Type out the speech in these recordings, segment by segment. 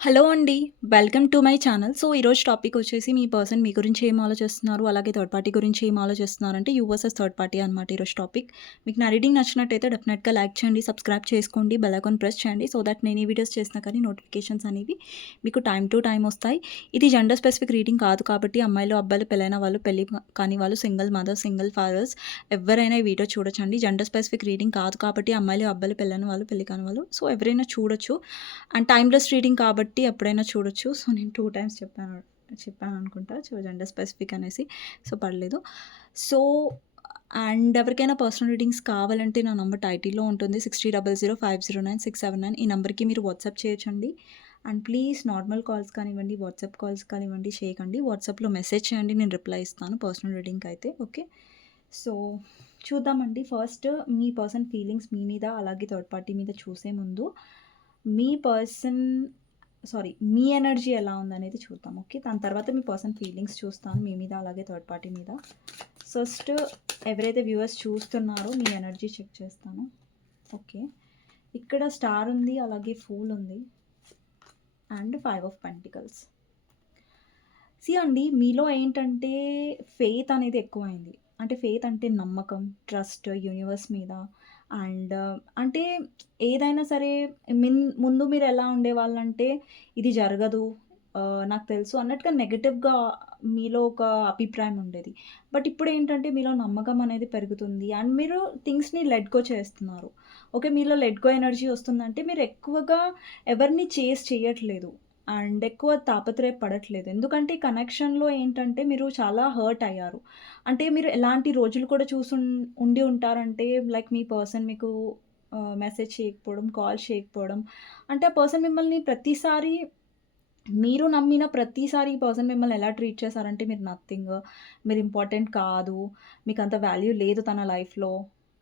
Hello అండి. Welcome to my channel. So, ఈరోజు topic వచ్చేసి మీ పర్సన్ మీ గురించి ఏం ఆలోచిస్తున్నారు, అలాగే థర్డ్ పార్టీ గురించి ఏం ఆలోచిస్తున్నారు అంటే యూవర్సెస్ థర్డ్ పార్టీ అనమాట ఈరోజు టాపిక్. మీకు నా రీడింగ్ నచ్చినట్టయితే డెఫినెట్‌గా లైక్ చేయండి, సబ్స్క్రైబ్ చేసుకోండి, బెల్ ప్రెస్ చేయండి. సో దట్ నేను ఈ వీడియోస్ చేసినా కానీ నోటిఫికేషన్స్ అనేవి మీకు టైం టు టైం వస్తాయి. ఇది జెండర్ స్పెసిఫిక్ రీడింగ్ కాదు కాబట్టి అమ్మాయిలు, అబ్బాయిలు పెళ్ళైన వాళ్ళు, పెళ్ళి కాని వాళ్ళు, సింగిల్ మదర్, సింగిల్ ఫాదర్స్ ఎవరైనా ఈ వీడియో చూడొచ్చండి. జెండర్ స్పెసిఫిక్ రీడింగ్ కాదు కాబట్టి అమ్మాయిలు, అబ్బాయిలు పెళ్ళైన వాళ్ళు, పెళ్ళి కాని వాళ్ళు సో ఎవరైనా చూడొచ్చు. అండ్ టైమ్‌లెస్ రీడింగ్ కాబట్టి బట్టి ఎప్పుడైనా చూడొచ్చు. సో నేను టూ టైమ్స్ చెప్పాను చెప్పాను అనుకుంటా సో జెండర్ స్పెసిఫిక్ అనేసి. సో పర్లేదు. సో అండ్ ఎవరికైనా పర్సనల్ రీడింగ్స్ కావాలంటే నా నంబర్ టైటిల్‌లో ఉంటుంది. 6000509679 ఈ నెంబర్కి మీరు వాట్సాప్ చేయొచ్చండి. అండ్ ప్లీజ్ నార్మల్ కాల్స్ కానివ్వండి, వాట్సాప్ కాల్స్ కానివ్వండి చేయకండి. వాట్సాప్‌లో మెసేజ్ చేయండి. నేను రిప్లై ఇస్తాను పర్సనల్ రీడింగ్‌కి అయితే. ఓకే. సో చూద్దామండి. ఫస్ట్ మీ పర్సన్ ఫీలింగ్స్ మీ మీద అలాగే థర్డ్ పార్టీ మీద చూసే ముందు మీ పర్సన్ సారీ మీ ఎనర్జీ ఎలా ఉందనేది చూద్దాం. ఓకే. దాని తర్వాత మీ పర్సన్ ఫీలింగ్స్ చూస్తాను మీ మీద అలాగే థర్డ్ పార్టీ మీద. ఫస్ట్ ఎవరైతే వ్యూవర్స్ చూస్తున్నారో మీ ఎనర్జీ చెక్ చేస్తాను. ఓకే. ఇక్కడ స్టార్ ఉంది. అలాగే ఫూల్ ఉంది. And five of pentacles. See అండి మీలో ఏంటంటే ఫెయిత్ అనేది ఎక్కువైంది. అంటే ఫెయిత్ అంటే నమ్మకం, ట్రస్ట్ యూనివర్స్ మీద అండ్ అంటే ఏదైనా సరే మిన్ ముందు మీరు ఎలా ఉండేవాళ్ళంటే ఇది జరగదు. నాకు తెలుసు అన్నట్టుగా నెగటివ్గా మీలో ఒక అభిప్రాయం ఉండేది. బట్ ఇప్పుడేంటంటే మీలో నమ్మకం అనేది పెరుగుతుంది. అండ్ మీరు థింగ్స్‌ని లెడ్గో చేస్తున్నారు. ఓకే. మీలో లెడ్గో ఎనర్జీ వస్తుందంటే మీరు ఎక్కువగా ఎవరిని చేజ్ చేయట్లేదు. అండ్ ఎక్కువ తాపత్రయ పడట్లేదు. ఎందుకంటే ఈ కనెక్షన్‌లో ఏంటంటే మీరు చాలా హర్ట్ అయ్యారు. అంటే మీరు ఎలాంటి రోజులు కూడా చూసు ఉండి ఉంటారంటే లైక్ మీ పర్సన్ మీకు మెసేజ్ చేయకపోవడం, కాల్ చేయకపోవడం. అంటే ఆ పర్సన్ మిమ్మల్ని ప్రతిసారి మీరు నమ్మిన ప్రతిసారి ఈ పర్సన్ మిమ్మల్ని ఎలా ట్రీట్ చేశారంటే మీరు నథింగ్. మీరు ఇంపార్టెంట్ కాదు. మీకు అంత వాల్యూ లేదు తన లైఫ్‌లో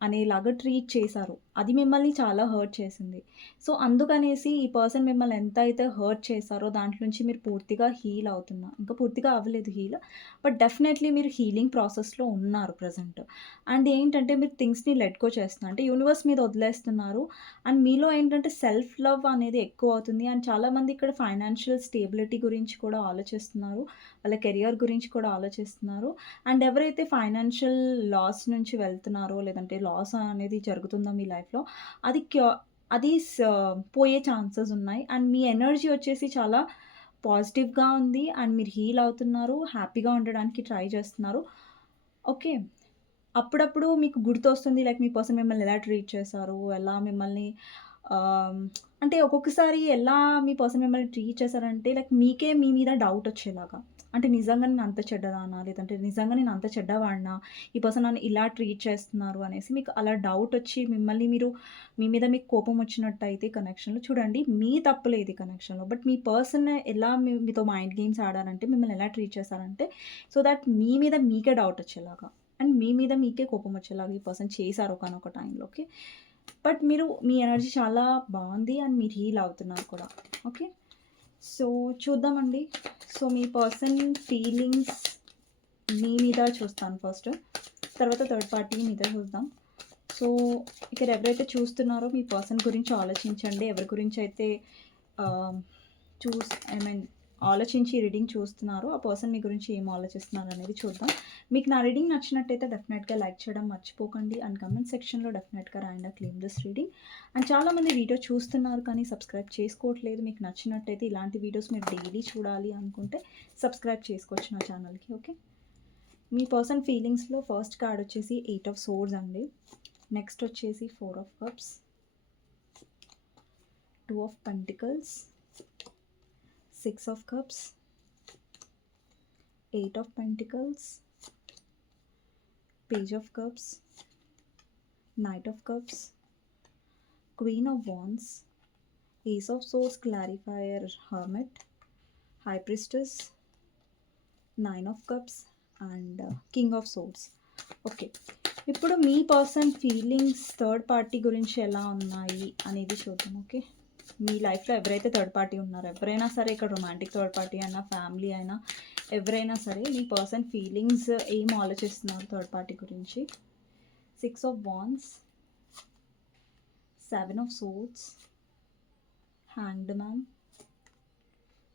అనేలాగా ట్రీట్ చేశారు. అది మిమ్మల్ని చాలా హర్ట్ చేసింది. సో అందుకనేసి ఈ పర్సన్ మిమ్మల్ని ఎంత అయితే హర్ట్ చేశారో దాంట్లో నుంచి మీరు పూర్తిగా హీల్ అవుతున్నా ఇంకా పూర్తిగా అవ్వలేదు హీల్. బట్ డెఫినెట్‌లీ మీరు హీలింగ్ ప్రాసెస్‌లో ఉన్నారు ప్రజెంట్ అండ్ ఏంటంటే మీరు థింగ్స్‌ని లెట్ గో చేస్తున్నారు. అంటే యూనివర్స్ మీద వదిలేస్తున్నారు. అండ్ మీలో ఏంటంటే సెల్ఫ్ లవ్ అనేది ఎక్కువ అవుతుంది. అండ్ చాలామంది ఇక్కడ ఫైనాన్షియల్ స్టేబిలిటీ గురించి కూడా ఆలోచిస్తున్నారు. వాళ్ళ కెరియర్ గురించి కూడా ఆలోచిస్తున్నారు. అండ్ ఎవరైతే ఫైనాన్షియల్ లాస్ నుంచి వెళ్తున్నారో లేదంటే లాస్ అనేది జరుగుతుందో మీ లైఫ్‌లో అది క్యూ అది పోయే ఛాన్సెస్ ఉన్నాయి. అండ్ మీ ఎనర్జీ వచ్చేసి చాలా పాజిటివ్‌గా ఉంది. అండ్ మీరు హీల్ అవుతున్నారు. హ్యాపీగా ఉండడానికి ట్రై చేస్తున్నారు. ఓకే. అప్పుడప్పుడు మీకు గుర్తొస్తుంది లైక్ మీ పర్సన్ మిమ్మల్ని ఎలా ట్రీట్ చేశారు, ఎలా మిమ్మల్ని అంటే ఒక్కొక్కసారి ఎలా మీ పర్సన్ మిమ్మల్ని ట్రీట్ చేశారంటే లైక్ మీకే మీ మీద డౌట్ వచ్చేలాగా. అంటే నిజంగా నేను అంత చెడ్డదానా? లేదంటే నిజంగా నేను అంత చెడ్డవాడినా? ఈ పర్సన్ నన్ను ఇలా ట్రీట్ చేస్తున్నారు అనేసి మీకు అలా డౌట్ వచ్చి మిమ్మల్ని మీరు మీ మీద మీకు కోపం వచ్చినట్టయితే కనెక్షన్‌లో చూడండి మీ తప్పు లేదు కనెక్షన్‌లో. బట్ మీ పర్సన్ ఎలా మీతో మైండ్ గేమ్స్ ఆడారంటే మిమ్మల్ని ఎలా ట్రీట్ చేశారంటే సో దట్ మీ మీద మీకే డౌట్ వచ్చేలాగా. అండ్ మీ మీద మీకే కోపం వచ్చేలాగా ఈ పర్సన్ చేశారు ఒకనొక టైంలో. ఓకే. బట్ మీరు మీ ఎనర్జీ చాలా బాగుంది అండ్ మీరు హీల్ అవుతున్నారు కూడా. ఓకే. సో చూద్దామండి. సో మీ పర్సన్ ఫీలింగ్స్ మీ మీద చూస్తాను ఫస్ట్. తర్వాత థర్డ్ పార్టీ మీద చూద్దాం. సో ఇక్కడ ఎవరైతే చూస్తున్నారో మీ పర్సన్ గురించి ఆలోచించండి. ఎవరి గురించి అయితే చూస్ ఐ మీన్ ఆలోచించి రీడింగ్ చూస్తున్నారు ఆ పర్సన్ మీ గురించి ఏం ఆలోచిస్తున్నారు అనేది చూద్దాం. మీకు నా రీడింగ్ నచ్చినట్టయితే డెఫినెట్‌గా లైక్ చేయడం మర్చిపోకండి. అండ్ కమెంట్ సెక్షన్‌లో డెఫినెట్‌గా రాయండి క్లీమ్ దిస్ రీడింగ్. అండ్ చాలామంది వీడియో చూస్తున్నారు కానీ సబ్స్క్రైబ్ చేసుకోవట్లేదు. మీకు నచ్చినట్టయితే ఇలాంటి వీడియోస్ మీరు డైలీ చూడాలి అనుకుంటే సబ్స్క్రైబ్ చేసుకోవచ్చు నా ఛానల్‌కి. ఓకే. మీ పర్సన్ ఫీలింగ్స్‌లో ఫస్ట్ కార్డ్ వచ్చేసి ఎయిట్ ఆఫ్ సోర్స్ అండి. నెక్స్ట్ వచ్చేసి four of cups. Two of pentacles. Six of cups. Eight of pentacles. Page of cups. Knight of cups. Queen of wands ace of swords clarifier hermit. High priestess nine of cups and uh, king of swords okay. ఇప్పుడు మీ person feelings third party గురించి ఎలా ఉన్నాయి అనేది చూద్దాం. Okay. మీ లైఫ్‌లో ఎవరైతే third party ఉన్నారో ఎవరైనా సరే ఇక్కడ రొమాంటిక్ థర్డ్ పార్టీ అయినా, ఫ్యామిలీ అయినా ఎవరైనా సరే మీ పర్సన్ ఫీలింగ్స్ ఏం ఆలోచిస్తున్నారు థర్డ్ పార్టీ గురించి. Six of బాన్స్ seven of swords hanged man.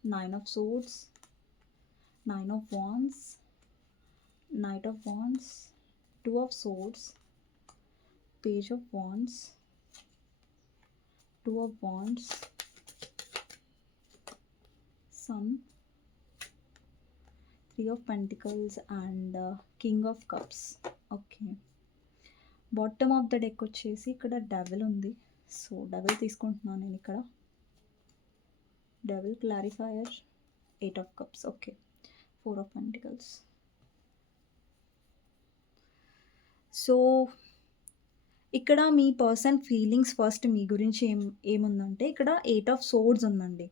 Nine of swords nine of wands knight of wands two of swords page of wands two of wands sun three of pentacles and uh, king of cups. Okay. Bottom of the deck వచ్చేసి ఇక్కడ double ఉంది. So double తీసుకుంటున్నాను నేను ఇక్కడ. Double clarifier eight of cups. Okay. Four of pentacles. So ఇక్కడ మీ person feelings first మీ గురించి ఏం ఏముందంటే ఇక్కడ ఎయిట్ ఆఫ్ సోర్డ్స్ ఉందండి.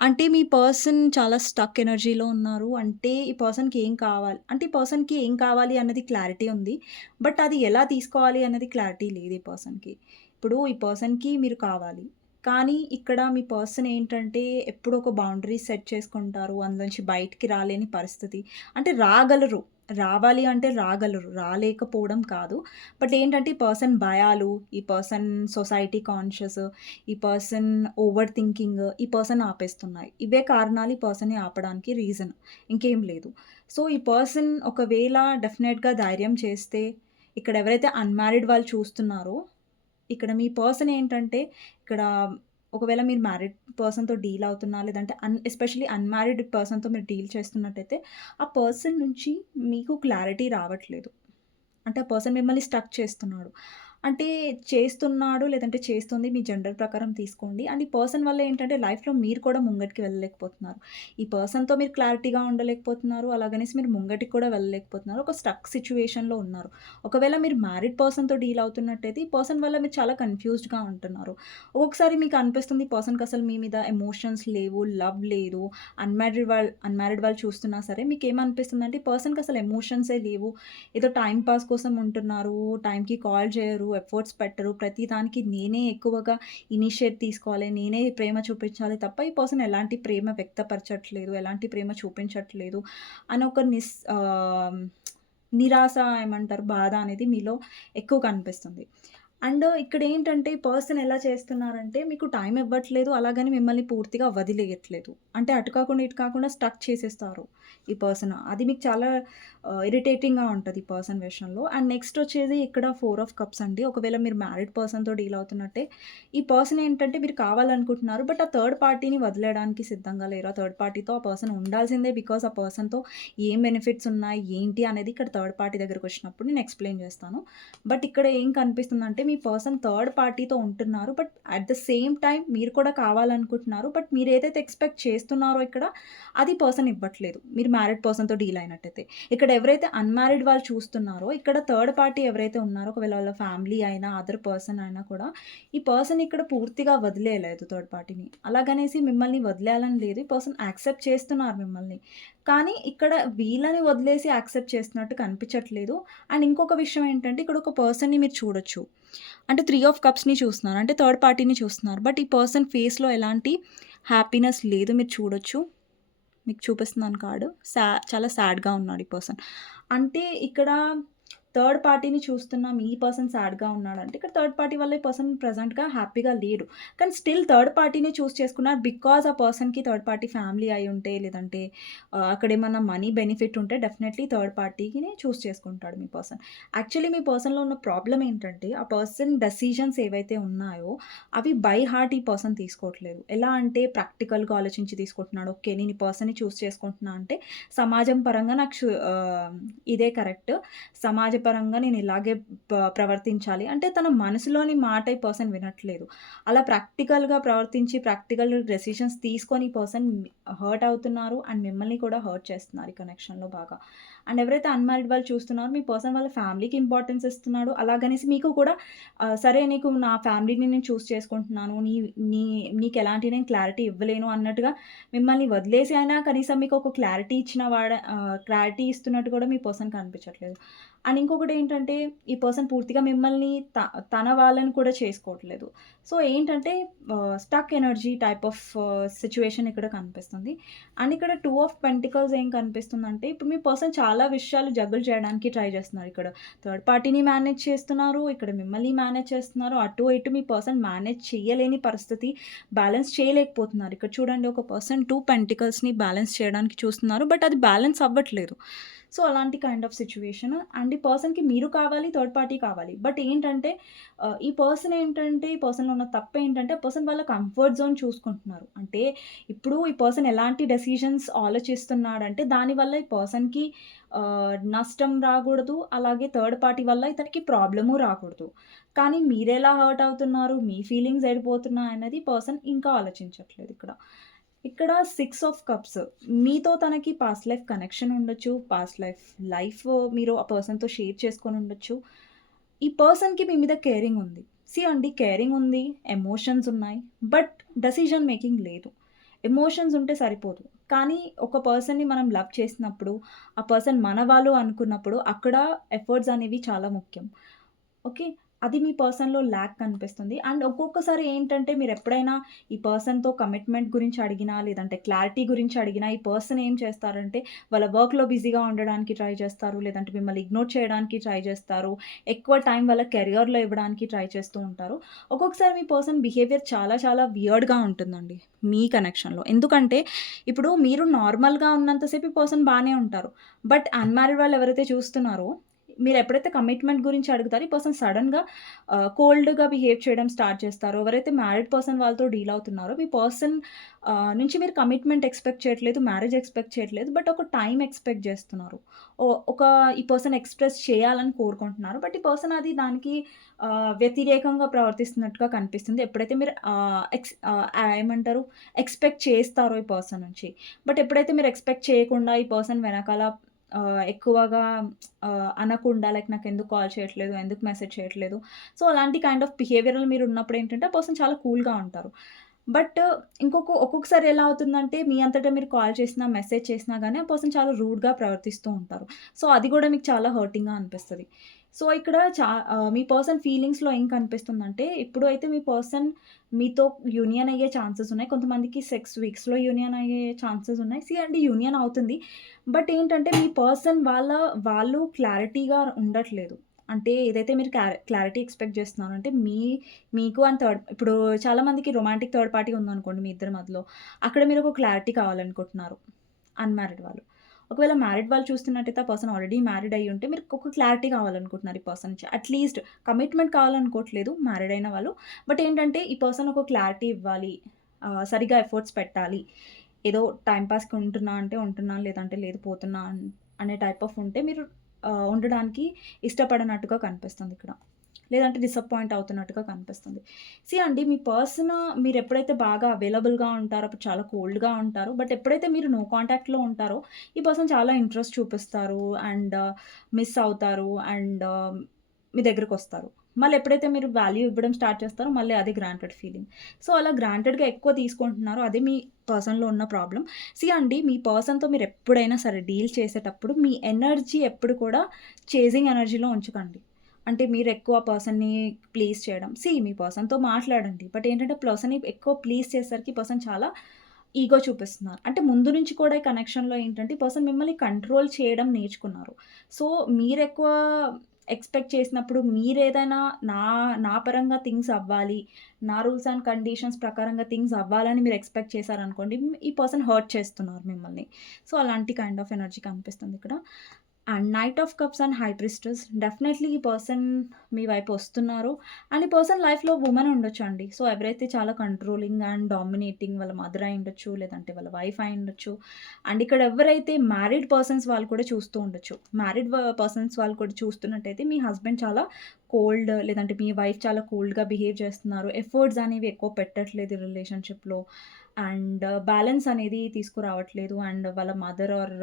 అంటే మీ పర్సన్ చాలా స్టక్ ఎనర్జీలో ఉన్నారు. అంటే ఈ పర్సన్కి ఏం కావాలి అంటే ఈ పర్సన్కి ఏం కావాలి అన్నది క్లారిటీ ఉంది. బట్ అది ఎలా తీసుకోవాలి అన్నది క్లారిటీ లేదు ఈ పర్సన్కి. ఇప్పుడు ఈ పర్సన్కి మీరు కావాలి. కానీ ఇక్కడ మీ పర్సన్ ఏంటంటే ఎప్పుడు ఒక బౌండరీ సెట్ చేసుకుంటారు. అందులోంచి బయటికి రాలేని పరిస్థితి. అంటే రాగలరు. రావాలి అంటే రాగలరు రాలేకపోవడం కాదు. బట్ ఏంటంటే ఈ పర్సన్ భయాలు ఈ పర్సన్ సొసైటీ కాన్షియస్ ఈ పర్సన్ ఓవర్ థింకింగ్ ఈ పర్సన్ ఆపేస్తున్నాయి. ఇవే కారణాలు ఈ పర్సన్ని ఆపడానికి రీజన్. ఇంకేం లేదు. సో ఈ పర్సన్ ఒకవేళ డెఫినెట్గా ధైర్యం చేస్తే ఇక్కడ ఎవరైతే అన్మ్యారీడ్ వాళ్ళు చూస్తున్నారో ఇక్కడ మీ పర్సన్ ఏంటంటే ఇక్కడ ఒకవేళ మీరు మ్యారీడ్ పర్సన్తో డీల్ అవుతున్నా లేదంటే అన్ ఎస్పెషలీ అన్మ్యారీడ్ పర్సన్తో మీరు డీల్ చేస్తున్నట్టయితే ఆ పర్సన్ నుంచి మీకు క్లారిటీ రావట్లేదు. అంటే ఆ పర్సన్ మిమ్మల్ని స్టక్ చేస్తున్నాడు. అంటే చేస్తున్నాడు లేదంటే చేస్తుంది మీ జెండర్ ప్రకారం తీసుకోండి. అండ్ ఈ పర్సన్ వల్ల ఏంటంటే లైఫ్లో మీరు కూడా ముంగటికి వెళ్ళలేకపోతున్నారు. ఈ పర్సన్తో మీరు క్లారిటీగా ఉండలేకపోతున్నారు. అలాగనేసి మీరు ముంగటికి కూడా వెళ్ళలేకపోతున్నారు. ఒక స్టక్ సిచ్యువేషన్లో ఉన్నారు. ఒకవేళ మీరు మ్యారీడ్ పర్సన్తో డీల్ అవుతున్నట్టయితే ఈ పర్సన్ వల్ల మీరు చాలా కన్ఫ్యూజ్డ్గా ఉంటున్నారు. ఒక్కొక్కసారి మీకు అనిపిస్తుంది ఈ పర్సన్కి అసలు మీ మీద ఎమోషన్స్ లేవు లవ్ లేదు అన్మ్యారీడ్ వాళ్ళు అన్మ్యారీడ్ వాళ్ళు చూస్తున్నా సరే మీకు ఏమనిపిస్తుంది అంటే ఈ పర్సన్కి అసలు ఎమోషన్సే లేవు. ఏదో టైం పాస్ కోసం ఉంటున్నారు టైంకి కాల్ చేయరు ఎఫర్ట్స్ పెట్టరు. ప్రతి దానికి నేనే ఎక్కువగా ఇనిషియేట్ తీసుకోవాలి. నేనే ప్రేమ చూపించాలి తప్ప ఈ పర్సన్ ఎలాంటి ప్రేమ వ్యక్తపరచట్లేదు ఎలాంటి ప్రేమ చూపించట్లేదు అని ఒక నిస్ నిరాశ ఏమంటారు బాధ అనేది మీలో ఎక్కువ కనిపిస్తుంది అండ్ ఇక్కడ ఏంటంటే ఈ పర్సన్ ఎలా చేస్తున్నారంటే మీకు టైం ఇవ్వట్లేదు అలాగని మిమ్మల్ని పూర్తిగా వదిలేయట్లేదు. అంటే అటు కాకుండా ఇటు కాకుండా స్టక్ చేసేస్తారు ఈ పర్సన్. అది మీకు చాలా ఇరిటేటింగ్గా ఉంటుంది ఈ పర్సన్ విషయంలో అండ్ నెక్స్ట్ వచ్చేది ఇక్కడ ఫోర్ ఆఫ్ కప్స్ అండి. ఒకవేళ మీరు మ్యారీడ్ పర్సన్తో డీల్ అవుతున్నట్టే ఈ పర్సన్ ఏంటంటే మీరు కావాలనుకుంటున్నారు బట్ ఆ థర్డ్ పార్టీని వదిలేయడానికి సిద్ధంగా లేరు. ఆ థర్డ్ పార్టీతో ఆ పర్సన్ ఉండాల్సిందే బికాస్ ఆ పర్సన్తో ఏం బెనిఫిట్స్ ఉన్నాయి ఏంటి అనేది ఇక్కడ థర్డ్ పార్టీ దగ్గరకు వచ్చినప్పుడు నేను ఎక్స్ప్లెయిన్ చేస్తాను. బట్ ఇక్కడ ఏం కనిపిస్తుంది అంటే మీ పర్సన్ థర్డ్ పార్టీతో ఉంటున్నారు but at the same time మీరు కూడా కావాలనుకుంటున్నారు బట్ మీరు ఏదైతే ఎక్స్పెక్ట్ చేస్తున్నారో ఇక్కడ అది పర్సన్ ఇవ్వట్లేదు. మీరు మ్యారీడ్ పర్సన్తో డీల్ అయినట్టయితే. ఇక్కడ ఎవరైతే అన్మ్యారీడ్ వాళ్ళు చూస్తున్నారో ఇక్కడ థర్డ్ పార్టీ ఎవరైతే ఉన్నారో ఒకవేళ వాళ్ళ ఫ్యామిలీ అయినా అదర్ పర్సన్ అయినా కూడా ఈ పర్సన్ ఇక్కడ పూర్తిగా వదిలేయలేదు థర్డ్ పార్టీని. అలాగనేసి మిమ్మల్ని వదిలేయాలని లేదు. ఈ పర్సన్ యాక్సెప్ట్ చేస్తున్నారు మిమ్మల్ని. కానీ ఇక్కడ వీళ్ళని వదిలేసి యాక్సెప్ట్ చేస్తున్నట్టు కనిపించట్లేదు. అండ్ ఇంకొక విషయం ఏంటంటే ఇక్కడ ఒక పర్సన్ని మీరు చూడొచ్చు. అంటే త్రీ ఆఫ్ కప్స్ని చూస్తున్నారు. అంటే థర్డ్ పార్టీని చూస్తున్నారు. బట్ ఈ పర్సన్ ఫేస్లో ఎలాంటి హ్యాపీనెస్ లేదు మీరు చూడొచ్చు. మీకు చూపిస్తున్నాను కార్డు సా చాలా సాడ్గా ఉన్నాడు ఈ పర్సన్ అంటే ఇక్కడ థర్డ్ పార్టీని చూస్తున్నాం ఈ పర్సన్ సాడ్గా ఉన్నాడు అంటే ఇక్కడ థర్డ్ పార్టీ వల్ల ఈ పర్సన్ ప్రజెంట్గా హ్యాపీగా లేడు. కానీ స్టిల్ థర్డ్ పార్టీని చూస్ చేసుకున్నారు బికాజ్ ఆ పర్సన్కి థర్డ్ పార్టీ ఫ్యామిలీ అయి ఉంటే లేదంటే అక్కడ ఏమన్నా మనీ బెనిఫిట్ ఉంటే డెఫినెట్లీ థర్డ్ పార్టీని చూస్ చేసుకుంటాడు మీ పర్సన్. యాక్చువల్లీ మీ పర్సన్లో ఉన్న ప్రాబ్లం ఏంటంటే ఆ పర్సన్ డెసిషన్స్ ఏవైతే ఉన్నాయో అవి బై హార్ట్ ఈ పర్సన్ తీసుకోవట్లేదు. ఎలా అంటే ప్రాక్టికల్గా ఆలోచించి తీసుకుంటున్నాడు. ఓకే నేను ఈ పర్సన్ని చూస్ చేసుకుంటున్నా అంటే సమాజం పరంగా నాకు ఇదే కరెక్ట్. సమాజ పరంగా నేను ఇలాగే ప్రవర్తించాలి. అంటే తన మనసులోని మాట ఈ పర్సన్ వినట్లేదు. అలా ప్రాక్టికల్గా ప్రవర్తించి ప్రాక్టికల్ డెసిషన్స్ తీసుకొని పర్సన్ హర్ట్ అవుతున్నారు అండ్ మిమ్మల్ని కూడా హర్ట్ చేస్తున్నారు ఈ కనెక్షన్లో బాగా. అండ్ ఎవరైతే అన్మ్యారీడ్ వాళ్ళు చూస్తున్నారో మీ పర్సన్ వాళ్ళ ఫ్యామిలీకి ఇంపార్టెన్స్ ఇస్తున్నాడు. అలాగనేసి మీకు కూడా సరే నీకు నా ఫ్యామిలీని నేను చూస్ చేసుకుంటున్నాను నీ నీ నీకు ఎలాంటి నేను క్లారిటీ ఇవ్వలేను అన్నట్టుగా మిమ్మల్ని వదిలేసి అయినా కనీసం మీకు ఒక క్లారిటీ ఇచ్చిన వాడ క్లారిటీ ఇస్తున్నట్టు కూడా మీ పర్సన్ కనిపించట్లేదు. అండ్ ఇంకొకటి ఏంటంటే ఈ పర్సన్ పూర్తిగా మిమ్మల్ని త తన వాళ్ళని కూడా చేసుకోవట్లేదు సో ఏంటంటే stuck energy type of situation ఇక్కడ కనిపిస్తుంది. అండ్ ఇక్కడ టూ ఆఫ్ పెంటికల్స్ ఏం కనిపిస్తుందంటే, ఇప్పుడు మీ పర్సన్ చాలా విషయాలు జగ్గులు చేయడానికి ట్రై చేస్తున్నారు. ఇక్కడ థర్డ్ పార్టీని మేనేజ్ చేస్తున్నారు. ఇక్కడ మిమ్మల్ని మేనేజ్ చేస్తున్నారు. అటు ఇటు మీ పర్సన్ మేనేజ్ చేయలేని పరిస్థితి. బ్యాలెన్స్ చేయలేకపోతున్నారు. ఇక్కడ చూడండి ఒక పర్సన్ టూ పెంటికల్స్‌ని బ్యాలెన్స్ చేయడానికి చూస్తున్నారు. బట్ అది బ్యాలెన్స్ అవ్వట్లేదు. సో, అలాంటి కైండ్ ఆఫ్ సిచ్యువేషన్ అండ్ ఈ పర్సన్‌కి మీరు కావాలి, థర్డ్ పార్టీ కావాలి. బట్ ఏంటంటే ఈ పర్సన్ ఏంటంటే ఈ పర్సన్‌లో ఉన్న తప్పు ఏంటంటే పర్సన్ వాళ్ళ కంఫర్ట్ జోన్ చూసుకుంటున్నారు. అంటే ఇప్పుడు ఈ పర్సన్ ఎలాంటి డెసిషన్స్ ఆలోచిస్తున్నాడంటే, దానివల్ల ఈ పర్సన్‌కి నష్టం రాకూడదు. అలాగే థర్డ్ పార్టీ వల్ల ఇతనికి ప్రాబ్లము రాకూడదు. కానీ మీరెలా హర్ట్ అవుతున్నారు, మీ ఫీలింగ్స్ ఎడిపోతున్నాయన్నది పర్సన్ ఇంకా ఆలోచించట్లేదు ఇక్కడ. ఇక్కడ సిక్స్ ఆఫ్ కప్స్ మీతో తనకి పాస్ట్ లైఫ్ కనెక్షన్ ఉండొచ్చు. పాస్ట్ లైఫ్ లైఫ్ మీరు ఆ పర్సన్‌తో షేర్ చేసుకొని ఉండొచ్చు. ఈ పర్సన్‌కి మీ మీద కేరింగ్ ఉంది. సి అండి కేరింగ్ ఉంది, ఎమోషన్స్ ఉన్నాయి. బట్ డెసిషన్ మేకింగ్ లేదు. ఎమోషన్స్ ఉంటే సరిపోదు. కానీ ఒక పర్సన్‌ని మనం లవ్ చేసినప్పుడు, ఆ పర్సన్ మన వాళ్ళు అనుకున్నప్పుడు అక్కడ ఎఫర్ట్స్ అనేవి చాలా ముఖ్యం. ఓకే. అది మీ పర్సన్‌లో ల్యాక్ కనిపిస్తుంది. అండ్ ఒక్కొక్కసారి ఏంటంటే మీరు ఎప్పుడైనా ఈ పర్సన్‌తో కమిట్మెంట్ గురించి అడిగినా, లేదంటే క్లారిటీ గురించి అడిగినా, ఈ పర్సన్ ఏం చేస్తారంటే వాళ్ళ వర్క్‌లో బిజీగా ఉండడానికి ట్రై చేస్తారు. లేదంటే మిమ్మల్ని ఇగ్నోర్ చేయడానికి ట్రై చేస్తారు. ఎక్కువ టైం వాళ్ళ కెరియర్‌లో ఇవ్వడానికి ట్రై చేస్తూ ఉంటారు. ఒక్కొక్కసారి మీ పర్సన్ బిహేవియర్ చాలా చాలా వియర్డ్‌గా ఉంటుందండి. మీ కనెక్షన్‌లో. ఎందుకంటే ఇప్పుడు మీరు నార్మల్‌గా ఉన్నంతసేపు ఈ పర్సన్ బాగానే ఉంటారు. బట్ అన్‌మ్యారీడ్ వాళ్ళు ఎవరైతే చూస్తున్నారో, మీరు ఎప్పుడైతే కమిట్మెంట్ గురించి అడుగుతారో, ఈ పర్సన్ సడన్గా కోల్డ్‌గా బిహేవ్ చేయడం స్టార్ట్ చేస్తారు. ఎవరైతే మ్యారీడ్ పర్సన్ వాళ్ళతో డీల్ అవుతున్నారో, మీ పర్సన్ నుంచి మీరు కమిట్మెంట్ ఎక్స్‌పెక్ట్ చేయట్లేదు. మ్యారేజ్ ఎక్స్‌పెక్ట్ చేయట్లేదు. బట్ ఒక టైం ఎక్స్‌పెక్ట్ చేస్తున్నారు. ఓ ఒక ఈ పర్సన్ ఎక్స్‌ప్రెస్ చేయాలని కోరుకుంటున్నారు. బట్ ఈ పర్సన్ అది దానికి వ్యతిరేకంగా ప్రవర్తిస్తున్నట్టుగా కనిపిస్తుంది. ఎప్పుడైతే మీరు ఎక్స్ ఏమంటారు ఎక్స్‌పెక్ట్ చేస్తారో ఈ పర్సన్ నుంచి. బట్ ఎప్పుడైతే మీరు ఎక్స్‌పెక్ట్ చేయకుండా ఈ పర్సన్ వెనకాల ఎక్కువగా అనకుండా లైక్ నాకు ఎందుకు కాల్ చేయట్లేదు, ఎందుకు మెసేజ్ చేయట్లేదు. సో, అలాంటి కైండ్ ఆఫ్ బిహేవియరల్ మీరు ఉన్నప్పుడు ఏంటంటే, పర్సన్ చాలా కూల్‌గా ఉంటారు. బట్ ఇంకొక ఒక్కొక్కసారి ఎలా అవుతుందంటే, మీ అంతటా మీరు కాల్ చేసినా, మెసేజ్ చేసినా కానీ ఆ పర్సన్ చాలా రూడ్‌గా ప్రవర్తిస్తూ ఉంటారు. సో, అది కూడా మీకు చాలా హర్టింగ్‌గా అనిపిస్తుంది సో, ఇక్కడ చా మీ పర్సన్ ఫీలింగ్స్‌లో ఏం కనిపిస్తుందంటే, ఇప్పుడు అయితే మీ పర్సన్ మీతో యూనియన్ అయ్యే ఛాన్సెస్ ఉన్నాయి. కొంతమందికి సిక్స్ వీక్స్‌లో యూనియన్ అయ్యే ఛాన్సెస్ ఉన్నాయి. సి అండి యూనియన్ అవుతుంది. బట్ ఏంటంటే, మీ పర్సన్ వాళ్ళ వాళ్ళు క్లారిటీగా ఉండట్లేదు. అంటే ఏదైతే మీరు క్లారి క్లారిటీ ఎక్స్‌పెక్ట్ చేస్తున్నారో అంటే మీ మీకు అండ్ థర్డ్ ఇప్పుడు చాలామందికి రొమాంటిక్ థర్డ్ పార్టీ ఉందనుకోండి మీ ఇద్దరి మధ్యలో. అక్కడ మీరు ఒక క్లారిటీ కావాలనుకుంటున్నారు. అన్‌మ్యారీడ్ వాళ్ళు. ఒకవేళ మ్యారీడ్ వాళ్ళు చూస్తున్నట్టయితే ఆ పర్సన్ ఆల్రెడీ మ్యారీడ్ అయ్యి ఉంటే మీరు ఒక క్లారిటీ కావాలనుకుంటున్నారు ఈ పర్సన్ నుంచి. అట్‌లీస్ట్ కమిట్మెంట్ కావాలనుకోవట్లేదు మ్యారీడ్ అయిన వాళ్ళు. బట్ ఏంటంటే ఈ పర్సన్ ఒక క్లారిటీ ఇవ్వాలి. సరిగా సరిగ్గా ఎఫర్ట్స్ పెట్టాలి. ఏదో టైమ్ పాస్‌కి ఉంటున్నా అంటే ఉంటున్నా లేదంటే లేదు పోతున్నా అనే టైప్ ఆఫ్ ఉంటే మీరు ఉండడానికి ఇష్టపడనట్టుగా కనిపిస్తుంది ఇక్కడ. లేదంటే డిసప్పాయింట్ అవుతున్నట్టుగా కనిపిస్తుంది. సి అండి మీ పర్సన్ మీరు ఎప్పుడైతే బాగా అవైలబుల్‌గా ఉంటారో, అప్పుడు చాలా కోల్డ్‌గా ఉంటారు. బట్ ఎప్పుడైతే మీరు నో కాంటాక్ట్‌లో ఉంటారో, ఈ పర్సన్ చాలా ఇంట్రెస్ట్ చూపిస్తారు. అండ్ మిస్ uh, అవుతారు. అండ్ um, మీ దగ్గరకొస్తారు. మళ్ళీ ఎప్పుడైతే మీరు వాల్యూ ఇవ్వడం స్టార్ట్ చేస్తారో, మళ్ళీ అదే గ్రాంటెడ్ ఫీలింగ్. సో, అలా గ్రాంటెడ్‌గా ఎక్కువ తీసుకుంటున్నారో అదే మీ పర్సన్‌లో ఉన్న ప్రాబ్లం సి అండి మీ పర్సన్‌తో మీరు ఎప్పుడైనా సరే డీల్ చేసేటప్పుడు మీ ఎనర్జీ ఎప్పుడు కూడా చేజింగ్ ఎనర్జీలో ఉంచకండి. అంటే మీరు ఎక్కువ పర్సన్‌ని ప్లీజ్ చేయడం. సి మీ పర్సన్‌తో మాట్లాడండి. బట్ ఏంటంటే పర్సన్‌ని ఎక్కువ ప్లీజ్ చేసేసరికి పర్సన్ చాలా ఈగో చూపిస్తున్నారు. అంటే ముందు నుంచి కూడా ఈ కనెక్షన్‌లో ఏంటంటే పర్సన్ మిమ్మల్ని కంట్రోల్ చేయడం నేర్చుకున్నారు. సో, మీరు ఎక్కువ ఎక్స్‌పెక్ట్ చేసినప్పుడు మీరేదైనా నా నా పరంగా థింగ్స్ అవ్వాలి. నా రూల్స్ అండ్ కండిషన్స్ ప్రకారంగా థింగ్స్ అవ్వాలని మీరు ఎక్స్‌పెక్ట్ చేశారనుకోండి, ఈ పర్సన్ హర్ట్ చేస్తున్నారు మిమ్మల్ని. సో, అలాంటి కైండ్ ఆఫ్ ఎనర్జీ కనిపిస్తుంది ఇక్కడ. And knight of cups and high priestess definitely ఈ పర్సన్ మీ వైపు వస్తున్నారు. అండ్ ఈ పర్సన్ లైఫ్‌లో ఉమెన్ ఉండొచ్చు అండి సో, ఎవరైతే చాలా కంట్రోలింగ్ అండ్ డామినేటింగ్ వాళ్ళ మదర్ అయ్యుండొచ్చు, లేదంటే వాళ్ళ వైఫ్ అయ్యుండొచ్చు. అండ్ ఇక్కడ ఎవరైతే మ్యారీడ్ పర్సన్స్ వాళ్ళు కూడా చూస్తూ ఉండొచ్చు. మ్యారీడ్ పర్సన్స్ వాళ్ళు కూడా చూస్తున్నట్టయితే మీ హస్బెండ్ చాలా కోల్డ్ లేదంటే మీ వైఫ్ చాలా కూల్డ్‌గా బిహేవ్ చేస్తున్నారు. ఎఫర్ట్స్ అనేవి ఎక్కువ పెట్టట్లేదు రిలేషన్‌షిప్‌లో. అండ్ బ్యాలెన్స్ అనేది తీసుకురావట్లేదు. అండ్ వాళ్ళ మదర్ ఆర్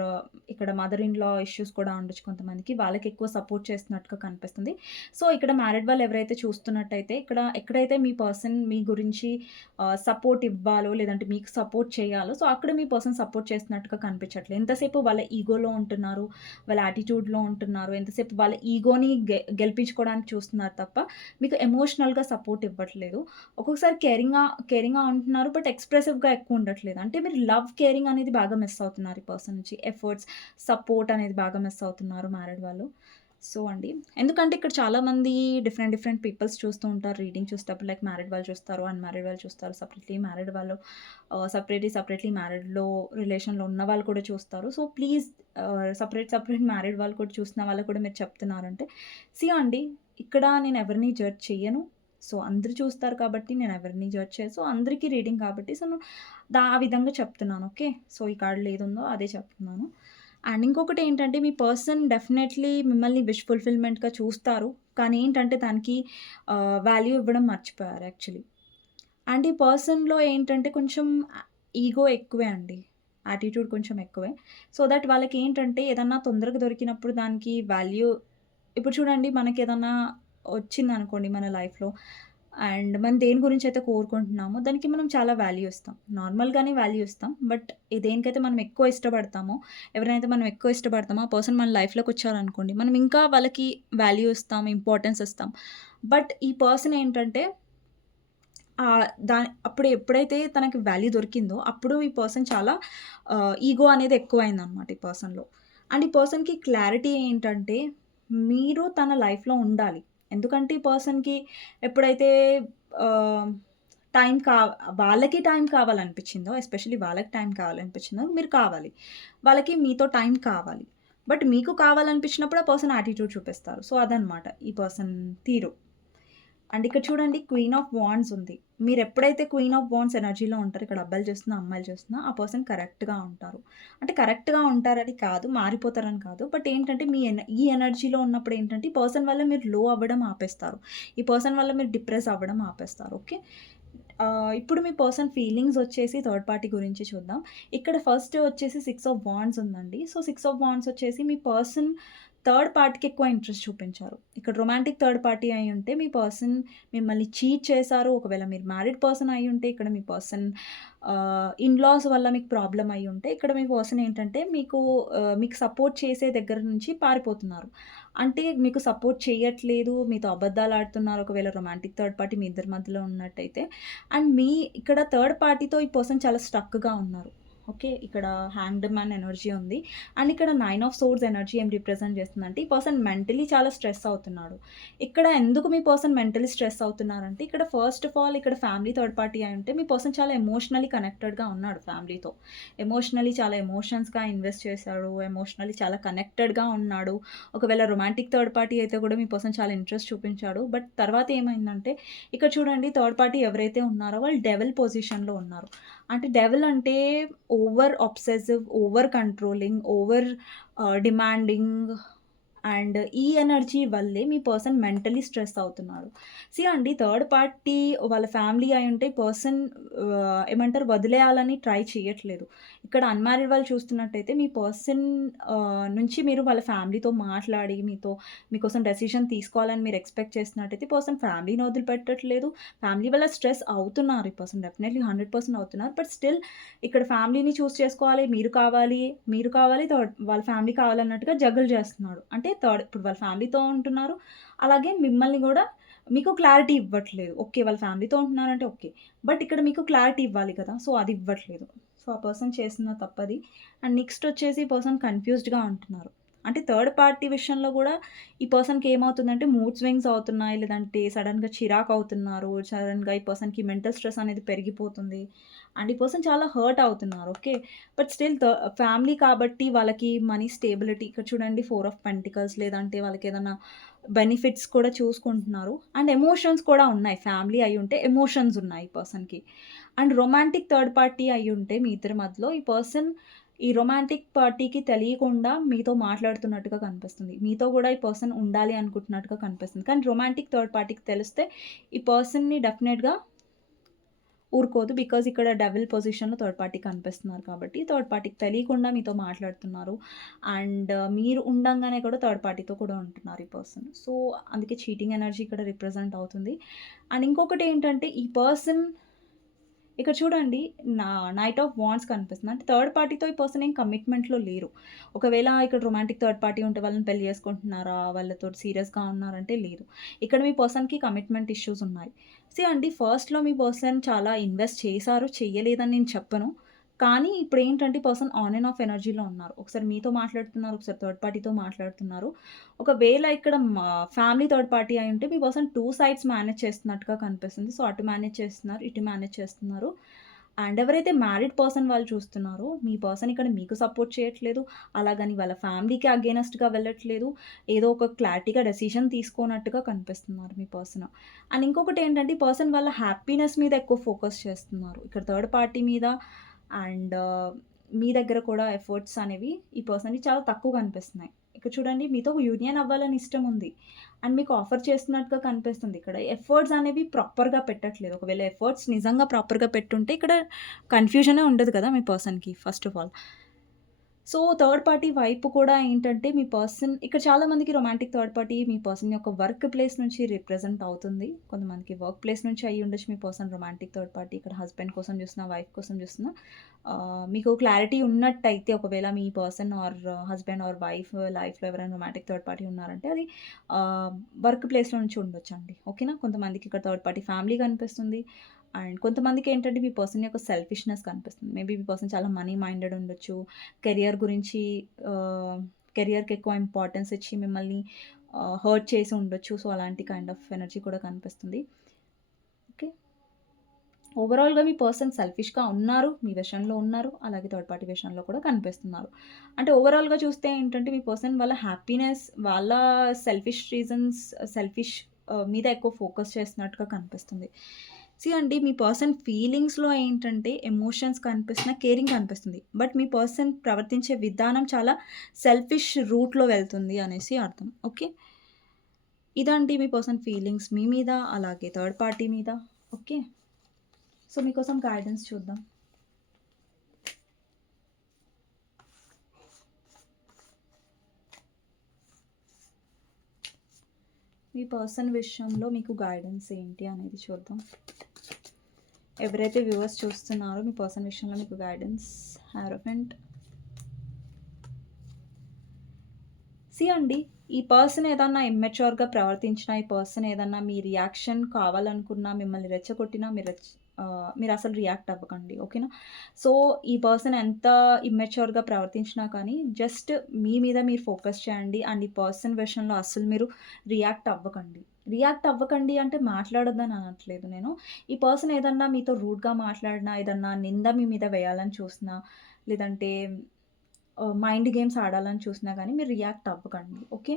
ఇక్కడ మదర్ ఇన్ లా ఇష్యూస్ కూడా ఉండొచ్చు కొంతమందికి. వాళ్ళకి ఎక్కువ సపోర్ట్ చేస్తున్నట్టుగా కనిపిస్తుంది. సో, ఇక్కడ మ్యారీడ్ వాళ్ళు ఎవరైతే చూస్తున్నట్టయితే ఇక్కడ ఎక్కడైతే మీ పర్సన్ మీ గురించి సపోర్ట్ ఇవ్వాలో లేదంటే మీకు సపోర్ట్ చేయాలో సో, అక్కడ మీ పర్సన్ సపోర్ట్ చేస్తున్నట్టుగా కనిపించట్లేదు. ఎంతసేపు వాళ్ళ ఈగోలో ఉంటున్నారు. వాళ్ళ యాటిట్యూడ్‌లో ఉంటున్నారు. ఎంతసేపు వాళ్ళ ఈగోని గె గెలిపించుకోవడానికి చూస్తున్నారు తప్ప మీకు ఎమోషనల్‌గా సపోర్ట్ ఇవ్వట్లేదు. ఒక్కొక్కసారి కేరింగ్‌గా కేరింగ్‌గా ఉంటున్నారు. బట్ ఎక్స్‌ప్రెసివ్‌గా ఎక్కువ ఉండట్లేదు. అంటే మీరు లవ్, కేరింగ్ అనేది బాగా మిస్ అవుతున్నారు ఈ పర్సన్ నుంచి. ఎఫర్ట్స్, సపోర్ట్ అనేది బాగా మిస్ అవుతున్నారు మ్యారీడ్ వాళ్ళు. సో, అండి. ఎందుకంటే ఇక్కడ చాలామంది డిఫరెంట్ డిఫరెంట్ పీపుల్స్ చూస్తూ ఉంటారు. రీడింగ్ చూసేటప్పుడు లైక్ మ్యారీడ్ వాళ్ళు చూస్తారు. అన్‌మ్యారీడ్ వాళ్ళు చూస్తారు. సపరేట్లీ మ్యారీడ్ వాళ్ళు సపరేట్లీ సపరేట్లీ మ్యారీడ్‌లో రిలేషన్‌లో ఉన్న వాళ్ళు కూడా చూస్తారు. So, please separate separate married వాళ్ళు కూడా చూసిన వాళ్ళు కూడా మీరు చెప్తున్నారంటే సి అండి ఇక్కడ నేను ఎవరిని జడ్జ్ చేయను సో, అందరు చూస్తారు కాబట్టి నేను ఎవరిని జడ్జ్ చేయ సో, అందరికీ రీడింగ్ కాబట్టి సో, దా ఆ విధంగా చెప్తున్నాను. ఓకే. సో, ఈ కార్డ్‌లో ఏదుందో అదే చెప్తున్నాను. అండ్ ఇంకొకటి ఏంటంటే మీ పర్సన్ డెఫినెట్‌లీ మిమ్మల్ని విష్ ఫుల్‌ఫిల్‌మెంట్‌గా చూస్తారు. కానీ ఏంటంటే దానికి వాల్యూ ఇవ్వడం మర్చిపోయారు యాక్చువల్లీ. అండ్ ఈ పర్సన్‌లో ఏంటంటే కొంచెం ఈగో ఎక్కువే అండి. యాటిట్యూడ్ కొంచెం ఎక్కువే. సో దట్ వాళ్ళకి ఏంటంటే ఏదన్నా తొందరగా దొరికినప్పుడు దానికి వాల్యూ ఇప్పుడు చూడండి వచ్చింది అనుకోండి మన లైఫ్‌లో అండ్ మనం దేని గురించి అయితే కోరుకుంటున్నామో దానికి మనం చాలా వాల్యూ ఇస్తాం. నార్మల్‌గానే వాల్యూ ఇస్తాం. బట్ దేనికైతే మనం ఎక్కువ ఇష్టపడతామో ఎవరైతే మనం ఎక్కువ ఇష్టపడతామో ఆ పర్సన్ మన లైఫ్‌లోకి వచ్చారనుకోండి మనం ఇంకా వాళ్ళకి వాల్యూ ఇస్తాం. ఇంపార్టెన్స్ ఇస్తాం. బట్ ఈ పర్సన్ ఏంటంటే దా అప్పుడు ఎప్పుడైతే తనకి వాల్యూ దొరికిందో అప్పుడు ఈ పర్సన్ చాలా ఈగో అనేది ఎక్కువయిందనమాట ఈ పర్సన్‌లో. అండ్ ఈ పర్సన్‌కి క్లారిటీ ఏంటంటే మీరు తన లైఫ్‌లో ఉండాలి. ఎందుకంటే ఈ పర్సన్‌కి ఎప్పుడైతే టైం కా వాళ్ళకి టైం కావాలనిపించిందో ఎస్పెషల్లీ వాళ్ళకి టైం కావాలనిపించిందో మీరు కావాలి. వాళ్ళకి మీతో టైం కావాలి. బట్ మీకు కావాలనిపించినప్పుడు ఆ పర్సన్ యాటిట్యూడ్ చూపిస్తారు. సో, అదనమాట ఈ పర్సన్ తీరు. అండ్ ఇక్కడ చూడండి క్వీన్ ఆఫ్ వాండ్స్ ఉంది. మీరు ఎప్పుడైతే క్వీన్ ఆఫ్ వాండ్స్ ఎనర్జీలో ఉంటారు ఇక్కడ అబ్బాయిలు చేస్తున్నా అమ్మాయిలు చేస్తున్నా ఆ పర్సన్ కరెక్ట్‌గా ఉంటారు. అంటే కరెక్ట్‌గా ఉంటారని కాదు, మారిపోతారని కాదు. బట్ ఏంటంటే మీ ఎన ఈ ఎనర్జీలో ఉన్నప్పుడు ఏంటంటే ఈ పర్సన్ వల్ల మీరు లో అవ్వడం ఆపేస్తారు. ఈ పర్సన్ వల్ల మీరు డిప్రెస్ అవ్వడం ఆపేస్తారు. ఓకే. ఇప్పుడు మీ పర్సన్ ఫీలింగ్స్ వచ్చేసి థర్డ్ పార్టీ గురించి చూద్దాం. ఇక్కడ ఫస్ట్ వచ్చేసి సిక్స్ ఆఫ్ వాండ్స్ ఉందండి. సో, సిక్స్ ఆఫ్ వాండ్స్ వచ్చేసి మీ పర్సన్ థర్డ్ పార్టీకి ఎక్కువ ఇంట్రెస్ట్ చూపించారు. ఇక్కడ రొమాంటిక్ థర్డ్ పార్టీ అయి ఉంటే మీ పర్సన్ మిమ్మల్ని చీట్ చేశారు. ఒకవేళ మీరు మ్యారీడ్ పర్సన్ అయి ఉంటే ఇక్కడ మీ పర్సన్ ఇన్‌లాస్ వల్ల మీకు ప్రాబ్లం అయి ఉంటే ఇక్కడ మీ పర్సన్ ఏంటంటే మీకు మీకు సపోర్ట్ చేసే దగ్గర నుంచి పారిపోతున్నారు. అంటే మీకు సపోర్ట్ చేయట్లేదు. మీతో అబద్ధాలు ఆడుతున్నారు. ఒకవేళ రొమాంటిక్ థర్డ్ పార్టీ మీ ఇద్దరి మధ్యలో ఉన్నట్టయితే. అండ్ మీ ఇక్కడ థర్డ్ పార్టీతో ఈ పర్సన్ చాలా స్ట్రక్గా ఉన్నారు. ఓకే. ఇక్కడ హ్యాంగ్డ్ మ్యాన్ ఎనర్జీ ఉంది. అండ్ ఇక్కడ నైన్ ఆఫ్ సోర్స్ ఎనర్జీ ఏం రిప్రజెంట్ చేస్తుందంటే ఈ పర్సన్ మెంటలీ చాలా స్ట్రెస్ అవుతున్నాడు. ఇక్కడ ఎందుకు మీ పర్సన్ మెంటలీ స్ట్రెస్ అవుతున్నారంటే ఇక్కడ ఫస్ట్ ఆఫ్ ఆల్ ఇక్కడ ఫ్యామిలీ థర్డ్ పార్టీ అయి ఉంటే మీ పర్సన్ చాలా ఎమోషనల్లీ కనెక్టెడ్‌గా ఉన్నాడు ఫ్యామిలీతో. ఎమోషనలీ చాలా ఎమోషన్స్‌గా ఇన్వెస్ట్ చేశాడు. ఎమోషనల్లీ చాలా కనెక్టెడ్‌గా ఉన్నాడు. ఒకవేళ రొమాంటిక్ థర్డ్ పార్టీ అయితే కూడా మీ పర్సన్ చాలా ఇంట్రెస్ట్ చూపించాడు. బట్ తర్వాత ఏమైందంటే ఇక్కడ చూడండి థర్డ్ పార్టీ ఎవరైతే ఉన్నారో వాళ్ళు డెవల్ పొజిషన్‌లో ఉన్నారు. అంటే డెవల్ అంటే over obsessive, over controlling, over demanding and ఈ ఎనర్జీ వల్లే మీ పర్సన్ మెంటలీ స్ట్రెస్ అవుతున్నారు సీ అండి థర్డ్ పార్టీ వాళ్ళ ఫ్యామిలీ అయి ఉంటే పర్సన్ ఏమంటారు వదిలేయాలని ట్రై చేయట్లేదు. ఇక్కడ అన్‌మ్యారీడ్ వాళ్ళు చూస్తున్నట్టయితే మీ పర్సన్ నుంచి మీరు వాళ్ళ ఫ్యామిలీతో మాట్లాడి మీతో మీకోసం డెసిషన్ తీసుకోవాలని మీరు ఎక్స్‌పెక్ట్ చేస్తున్నట్టయితే పర్సన్ ఫ్యామిలీని వదిలిపెట్టట్లేదు. ఫ్యామిలీ వల్ల స్ట్రెస్ అవుతున్నారు ఈ పర్సన్ డెఫినెట్‌లీ 100% అవుతున్నారు. బట్ స్టిల్ ఇక్కడ ఫ్యామిలీని చూస్ చేసుకోవాలి. మీరు కావాలి, మీరు కావాలి థర్డ్ వాళ్ళ ఫ్యామిలీ కావాలన్నట్టుగా జగలు చేస్తున్నాడు. అంటే థర్డ్ ఇప్పుడు వాళ్ళ ఫ్యామిలీతో ఉంటున్నారు. అలాగే మిమ్మల్ని కూడా మీకు క్లారిటీ ఇవ్వట్లేదు. ఓకే. వాళ్ళ ఫ్యామిలీతో ఉంటున్నారంటే ఓకే. బట్ ఇక్కడ మీకు క్లారిటీ ఇవ్వాలి కదా! సో, అది ఇవ్వట్లేదు. సో, ఆ పర్సన్ చేస్తున్న తప్పది. అండ్ నెక్స్ట్ వచ్చేసి ఈ పర్సన్ కన్‌ఫ్యూజ్డ్‌గా ఉంటున్నారు. అంటే థర్డ్ పార్టీ విషయంలో కూడా ఈ పర్సన్‌కి ఏమవుతుందంటే మూడ్ స్వింగ్స్ అవుతున్నాయి. లేదంటే సడన్గా చిరాకు అవుతున్నారు. సడన్గా ఈ పర్సన్‌కి మెంటల్ స్ట్రెస్ అనేది పెరిగిపోతుంది. అండ్ ఈ పర్సన్ చాలా హర్ట్ అవుతున్నారు. ఓకే. బట్ స్టిల్ ఫ్యామిలీ కాబట్టి వాళ్ళకి మనీ స్టేబిలిటీ ఇక్కడ చూడండి ఫోర్ ఆఫ్ పెంటికల్స్ లేదంటే వాళ్ళకి ఏదైనా బెనిఫిట్స్ కూడా చూసుకుంటున్నారు. అండ్ ఎమోషన్స్ కూడా ఉన్నాయి. ఫ్యామిలీ అయి ఉంటే ఎమోషన్స్ ఉన్నాయి ఈ పర్సన్‌కి. అండ్ రొమాంటిక్ థర్డ్ పార్టీ అయ్యుంటే మీ ఇద్దరి మధ్యలో ఈ పర్సన్ ఈ రొమాంటిక్ పార్టీకి తెలియకుండా మీతో మాట్లాడుతున్నట్టుగా కనిపిస్తుంది. మీతో కూడా ఈ పర్సన్ ఉండాలి అనుకుంటున్నట్టుగా కనిపిస్తుంది. కానీ రొమాంటిక్ థర్డ్ పార్టీకి తెలిస్తే ఈ పర్సన్‌ని డెఫినెట్‌గా ఊరుకోదు. బికాజ్ ఇక్కడ డబుల్ పొజిషన్‌లో థర్డ్ పార్టీ కనిపిస్తున్నారు కాబట్టి, థర్డ్ పార్టీకి తెలియకుండా మీతో మాట్లాడుతున్నారు. అండ్ uh, మీరు ఉండంగానే కూడా థర్డ్ పార్టీతో కూడా ఉంటున్నారు ఈ పర్సన్. సో, అందుకే చీటింగ్ ఎనర్జీ ఇక్కడ రిప్రజెంట్ అవుతుంది. అండ్ ఇంకొకటి ఏంటంటే ఈ పర్సన్ ఇక్కడ చూడండి నా నైట్ ఆఫ్ వాండ్స్ కనిపిస్తుంది. అంటే థర్డ్ పార్టీతో ఈ పర్సన్ ఏం కమిట్మెంట్‌లో లేరు. ఒకవేళ ఇక్కడ రొమాంటిక్ థర్డ్ పార్టీ ఉంటే వాళ్ళని పెళ్ళి చేసుకుంటున్నారా? వాళ్ళతో సీరియస్‌గా ఉన్నారంటే లేదు. ఇక్కడ మీ పర్సన్‌కి కమిట్మెంట్ ఇష్యూస్ ఉన్నాయి. సీ అండి ఫస్ట్‌లో మీ పర్సన్ చాలా ఇన్వెస్ట్ చేశారు, చెయ్యలేదని నేను చెప్పను. కానీ ఇప్పుడు ఏంటంటే పర్సన్ ఆన్ అండ్ ఆఫ్ ఎనర్జీలో ఉన్నారు. ఒకసారి మీతో మాట్లాడుతున్నారు, ఒకసారి థర్డ్ పార్టీతో మాట్లాడుతున్నారు. ఒకవేళ ఇక్కడ మా ఫ్యామిలీ థర్డ్ పార్టీ అయి ఉంటే మీ పర్సన్ టూ సైడ్స్ మేనేజ్ చేస్తున్నట్టుగా కనిపిస్తుంది. సో, అటు మేనేజ్ చేస్తున్నారు, ఇటు మేనేజ్ చేస్తున్నారు. అండ్ ఎవరైతే మ్యారీడ్ పర్సన్ వాళ్ళు చూస్తున్నారో, మీ పర్సన్ ఇక్కడ మీకు సపోర్ట్ చేయట్లేదు. అలాగని వాళ్ళ ఫ్యామిలీకి అగేనెస్ట్గా వెళ్ళట్లేదు. ఏదో ఒక క్లారిటీగా డెసిషన్ తీసుకోనట్టుగా కనిపిస్తున్నారు మీ పర్సన్. అండ్ ఇంకొకటేంటంటే ఈ పర్సన్ వాళ్ళ హ్యాపీనెస్ మీద ఎక్కువ ఫోకస్ చేస్తున్నారు. ఇక్కడ థర్డ్ పార్టీ మీద అండ్ మీ దగ్గర కూడా ఎఫర్ట్స్ అనేవి ఈ పర్సన్‌కి చాలా తక్కువ కనిపిస్తున్నాయి. ఇక్కడ చూడండి మీతో యూనియన్ అవ్వాలని ఇష్టం ఉంది. అండ్ మీకు ఆఫర్ చేస్తున్నట్టుగా కనిపిస్తుంది ఇక్కడ. ఎఫర్ట్స్ అనేవి ప్రాపర్‌గా పెట్టట్లేదు. ఒకవేళ ఎఫర్ట్స్ నిజంగా ప్రాపర్‌గా పెట్టుంటే ఇక్కడ కన్‌ఫ్యూజనే ఉండదు కదా మీ పర్సన్‌కి first of all. So, third party వైపు కూడా ఏంటంటే మీ పర్సన్ ఇక్కడ చాలామందికి రొమాంటిక్ థర్డ్ పార్టీ మీ పర్సన్ యొక్క వర్క్ ప్లేస్ నుంచి రిప్రజెంట్ అవుతుంది. కొంతమందికి వర్క్ ప్లేస్ నుంచి అయ్యుండొచ్చు మీ పర్సన్ రొమాంటిక్ థర్డ్ పార్టీ. ఇక్కడ హస్బెండ్ కోసం చూస్తున్నా, వైఫ్ కోసం చూస్తున్నా మీకు క్లారిటీ ఉన్నట్టయితే ఒకవేళ మీ person or husband or wife లైఫ్‌లో ఎవరైనా రొమాంటిక్ థర్డ్ పార్టీ ఉన్నారంటే అది వర్క్ ప్లేస్‌లో నుంచి ఉండొచ్చండి. ఓకేనా? కొంతమందికి ఇక్కడ థర్డ్ పార్టీ ఫ్యామిలీ కనిపిస్తుంది. అండ్ కొంతమందికి ఏంటంటే మీ పర్సన్ యొక్క సెల్ఫిష్‌నెస్ కనిపిస్తుంది. మేబీ మీ పర్సన్ చాలా మనీ మైండెడ్ ఉండొచ్చు. కెరియర్ గురించి కెరియర్‌కి ఎక్కువ ఇంపార్టెన్స్ ఇచ్చి మిమ్మల్ని హర్ట్ చేసి ఉండొచ్చు. సో, అలాంటి కైండ్ ఆఫ్ ఎనర్జీ కూడా కనిపిస్తుంది. ఓకే. ఓవరాల్‌గా మీ పర్సన్ సెల్ఫిష్‌గా ఉన్నారు. మీ విషయంలో ఉన్నారు. అలాగే థర్డ్ పార్టీ విషయంలో కూడా కనిపిస్తున్నారు. అంటే ఓవరాల్‌గా చూస్తే ఏంటంటే మీ పర్సన్ వాళ్ళ హ్యాపీనెస్ వాళ్ళ సెల్ఫిష్ రీజన్స్ సెల్ఫిష్ మీద ఎక్కువ ఫోకస్ చేస్తున్నట్టుగా కనిపిస్తుంది. సీ అండి మీ పర్సన్ ఫీలింగ్స్‌లో ఏంటంటే ఎమోషన్స్ కనిపిస్తున్న కేరింగ్ కనిపిస్తుంది. బట్ మీ పర్సన్ ప్రవర్తించే విధానం చాలా సెల్ఫిష్ రూట్‌లో వెళ్తుంది అనేసి అర్థం. ఓకే. ఇదండి మీ పర్సన్ ఫీలింగ్స్ మీ మీద, అలాగే థర్డ్ పార్టీ మీద. ఓకే. సో, మీకోసం గైడెన్స్ చూద్దాం. మీ పర్సన్ విషయంలో మీకు గైడెన్స్ ఏంటి అనేది చూద్దాం. ఎవరైతే వ్యూవర్స్ చూస్తున్నారో మీ పర్సన్ విషయంలో మీకు గైడెన్స్ హ్యారోఫెంట్ సి అండి ఈ పర్సన్ ఏదన్నా ఇమ్మెచ్యూర్‌గా ప్రవర్తించినా, ఈ పర్సన్ ఏదన్నా మీ రియాక్షన్ కావాలనుకున్నా, మిమ్మల్ని రెచ్చగొట్టినా మీరు మీరు అసలు రియాక్ట్ అవ్వకండి. ఓకేనా? సో, ఈ పర్సన్ ఎంత ఇమ్మెచ్యూర్‌గా ప్రవర్తించినా కానీ జస్ట్ మీ మీద మీరు ఫోకస్ చేయండి. అండ్ ఈ పర్సన్ విషయంలో అస్సలు మీరు రియాక్ట్ అవ్వకండి. రియాక్ట్ అవ్వకండి అంటే మాట్లాడొద్దని అనట్లేదు నేను. ఈ పర్సన్ ఏదన్నా మీతో రూడ్‌గా మాట్లాడినా, ఏదన్నా నింద మీ మీద వేయాలని చూసినా, లేదంటే మైండ్ గేమ్స్ ఆడాలని చూసినా కానీ మీరు రియాక్ట్ అవ్వకండి. ఓకే.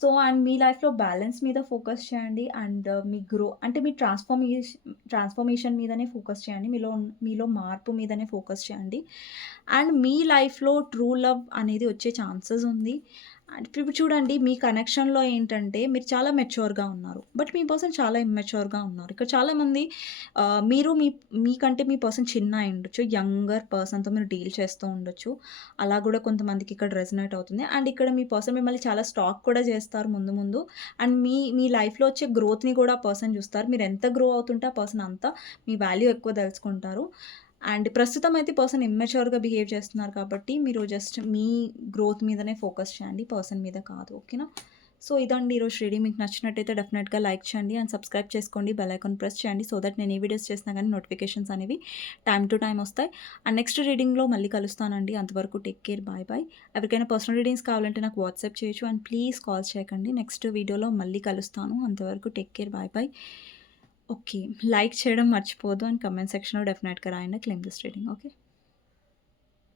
సో, అండ్ మీ లైఫ్‌లో బ్యాలెన్స్ మీద ఫోకస్ చేయండి. అండ్ uh, మీ గ్రో అంటే మీ ట్రాన్స్‌ఫర్మేష్ ట్రాన్స్‌ఫర్మేషన్ మీదనే ఫోకస్ చేయండి. మీలో మీలో మార్పు మీదనే ఫోకస్ చేయండి. అండ్ మీ లైఫ్‌లో ట్రూ లవ్ అనేది వచ్చే ఛాన్సెస్ ఉంది. అండ్ ఇప్పుడు చూడండి మీ కనెక్షన్‌లో ఏంటంటే మీరు చాలా మెచ్యూర్‌గా ఉన్నారు. బట్ మీ పర్సన్ చాలా ఇమ్మెచ్యూర్‌గా ఉన్నారు. ఇక్కడ చాలామంది మీరు మీ మీకంటే మీ పర్సన్ చిన్న అయ్యుండొచ్చు. యంగర్ పర్సన్‌తో మీరు డీల్ చేస్తూ ఉండొచ్చు. అలా కూడా కొంతమందికి ఇక్కడ రెజనేట్ అవుతుంది. అండ్ ఇక్కడ మీ పర్సన్ మిమ్మల్ని చాలా స్టాక్ కూడా చేస్తారు ముందు ముందు. అండ్ మీ మీ లైఫ్‌లో వచ్చే గ్రోత్‌ని కూడా పర్సన్ చూస్తారు. మీరు ఎంత గ్రో అవుతుంటే ఆ పర్సన్ అంతా మీ వాల్యూ ఎక్కువ తెలుసుకుంటారు. అండ్ ప్రస్తుతం అయితే పర్సన్ ఇమ్మెచ్యూర్‌గా బిహేవ్ చేస్తున్నారు కాబట్టి మీరు జస్ట్ మీ గ్రోత్ మీదనే ఫోకస్ చేయండి. పర్సన్ మీద కాదు. ఓకేనా? సో, ఇదండి ఈరోజు రీడింగ్ మీకు నచ్చినట్టయితే డెఫినెట్‌గా లైక్ చేయండి అండ్ సబ్స్క్రైబ్ చేసుకోండి. బెల్ ఐకాన్ ప్రెస్ చేయండి. సో దట్ నేను ఏ వీడియోస్ చేసినా కానీ నోటిఫికేషన్స్ అనేవి టైం టు టైం వస్తాయి. అండ్ నెక్స్ట్ రీడింగ్‌లో మళ్ళీ కలుస్తానండి. అంతవరకు టేక్ కేర్. Bye bye. ఎవరికైనా పర్సనల్ రీడింగ్స్ కావాలంటే నాకు వాట్సాప్ చేయొచ్చు. అండ్ ప్లీజ్ కాల్ చేయకండి. నెక్స్ట్ వీడియోలో మళ్ళీ కలుస్తాను. అంతవరకు take care. Bye bye. Okay. Like చేయడం మర్చిపోవద్దు. అండ్ కామెంట్ సెక్షన్‌లో డెఫినెట్‌గా రాయండి. Claim this reading. ఓకే.